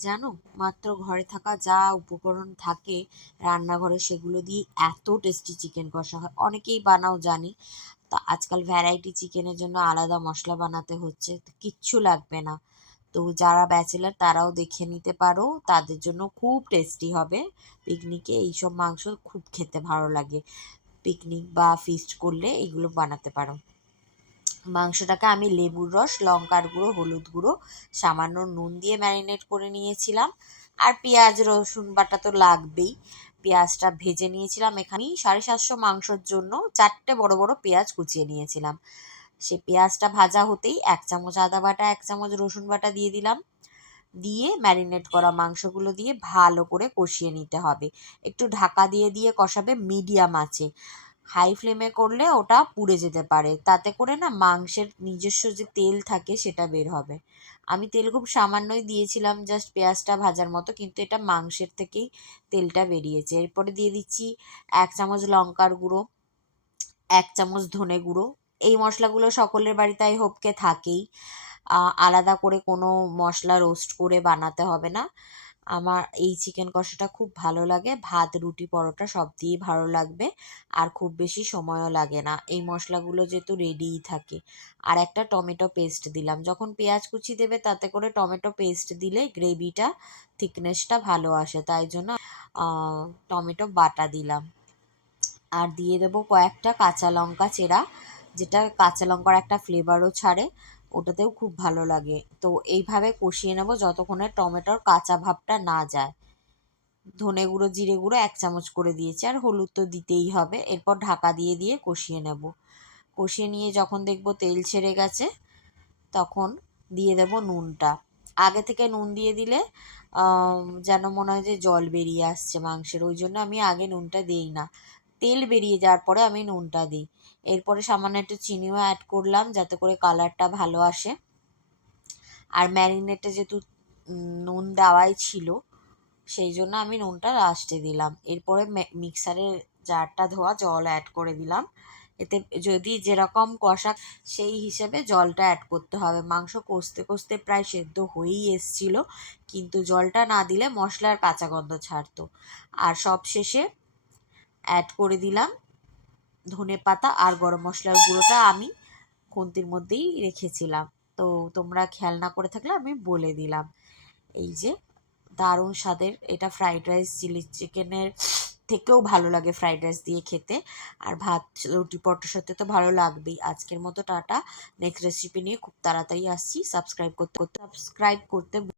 জানো, মাত্র ঘরে থাকা যা উপকরণ থাকে রান্নাঘরে সেগুলো দিয়ে এত টেস্টি চিকেন কষা হয়। অনেকেই বানাও জানি। তা আজকাল ভ্যারাইটি চিকেনের জন্য আলাদা মশলা বানাতে হচ্ছে, তো কিচ্ছু লাগবে না। তো যারা ব্যাচেলার তারাও দেখে নিতে পারো, তাদের জন্য খুব টেস্টি হবে। পিকনিকে এইসব মাংস খুব খেতে ভালো লাগে। পিকনিক বা ফিস্ট করলে এগুলো বানাতে পারো। মাংসটাকে আমি লেবুর রস, লঙ্কার গুঁড়ো, হলুদ গুঁড়ো, সামান্য নুন দিয়ে ম্যারিনেট করে নিয়েছিলাম। আর পেঁয়াজ রসুন বাটা তো লাগবেই। পেঁয়াজটা ভেজে নিয়েছিলাম। এখানে 750 মাংসর জন্য 4টে বড় বড় পেঁয়াজ কুচিয়ে নিয়েছিলাম। সে পেঁয়াজটা ভাজা হতেই 1 চামচ আদা বাটা, 1 চামচ রসুন বাটা দিয়ে দিলাম। দিয়ে ম্যারিনেট করা মাংসগুলো দিয়ে ভালো করে কষিয়ে নিতে হবে। একটু ঢাকা দিয়ে দিয়ে কষাবে মিডিয়াম আঁচে। হাই ফ্লেমে করলে ওটা পুড়ে যেতে পারে, তাতে করে না মাংসের নিজস্ব যে তেল থাকে সেটা বের হবে। আমি তেল খুব সামান্যই দিয়েছিলাম, জাস্ট পেঁয়াজটা ভাজার মতো, কিন্তু এটা মাংসের থেকেই তেলটা বেরিয়েছে। এরপরে দিয়ে দিচ্ছি 1 চামচ লঙ্কার গুঁড়ো, 1 চামচ ধনে গুঁড়ো। এই মশলাগুলো সকলের বাড়িতে আই হোপকে থাকেই। আলাদা করে কোনো মশলা রোস্ট করে বানাতে হবে না। আমার এই চিকেন কষাটা খুব ভালো লাগে, ভাত রুটি পরোটা সব দিয়েই ভালো লাগবে। আর খুব বেশি সময়ও লাগে না, এই মশলাগুলো যেহেতু রেডিই থাকে। আর একটা টমেটো পেস্ট দিলাম, যখন পেঁয়াজ কুচি দেবে তাতে করে টমেটো পেস্ট দিলে গ্রেভিটা থিকনেসটা ভালো আসে, তাই জন্য টমেটো বাটা দিলাম। আর দিয়ে দেবো কয়েকটা কাঁচা লঙ্কা চেরা, যেটা কাঁচা লঙ্কার একটা ফ্লেভারও ছাড়ে, ওটাতেও খুব ভালো লাগে। তো এইভাবে কষিয়ে নেবো যতক্ষণে টমেটোর কাঁচা ভাবটা না যায়। ধনে গুঁড়ো জিরে গুঁড়ো 1 চামচ করে দিয়েছি, আর হলুদ তো দিতেই হবে। এরপর ঢাকা দিয়ে দিয়ে কষিয়ে নেব। কষিয়ে নিয়ে যখন দেখবো তেল ছেড়ে গেছে, তখন দিয়ে দেব নুনটা। আগে থেকে নুন দিয়ে দিলে যেন মনে হয় যে জল বেরিয়ে আসছে মাংসের, ওই জন্য আমি আগে নুনটা দিই না। তেল বেরিয়ে যাওয়ার পরে আমি নুনটা দিই। এরপরে সামান্য একটু চিনিও অ্যাড করলাম যাতে করে কালারটা ভালো আসে। আর ম্যারিনেটে যেহেতু নুন দেওয়াই ছিল, সেই জন্য আমি নুনটা লাস্টে দিলাম। এরপরে মিক্সারের জারটা ধোয়া জল অ্যাড করে দিলাম। এতে যদি যেরকম কষা সেই হিসেবে জলটা অ্যাড করতে হবে। মাংস কষতে কষতে প্রায় সেদ্ধ হয়েই এসছিল, কিন্তু জলটা না দিলে মশলার কাঁচা গন্ধ ছাড়তো। আর সব শেষে অ্যাড করে দিলাম ধনেপাতা আর গরম মশলার গুঁড়োটা আমি খুন্তির মধ্যেই রেখেছিলাম। তো তোমরা খেয়াল না করে থাকলে আমি বলে দিলাম। এই যে দারুণ স্বাদের, এটা ফ্রাইড রাইস চিলি চিকেনের থেকেও ভালো লাগে ফ্রাইড রাইস দিয়ে খেতে। আর ভাত রুটি পরোটার সাথে তো ভালো লাগবেই। আজকের মতো টাটা। নেক্সট রেসিপি নিয়ে খুব তাড়াতাড়ি আসছি। সাবস্ক্রাইব করতে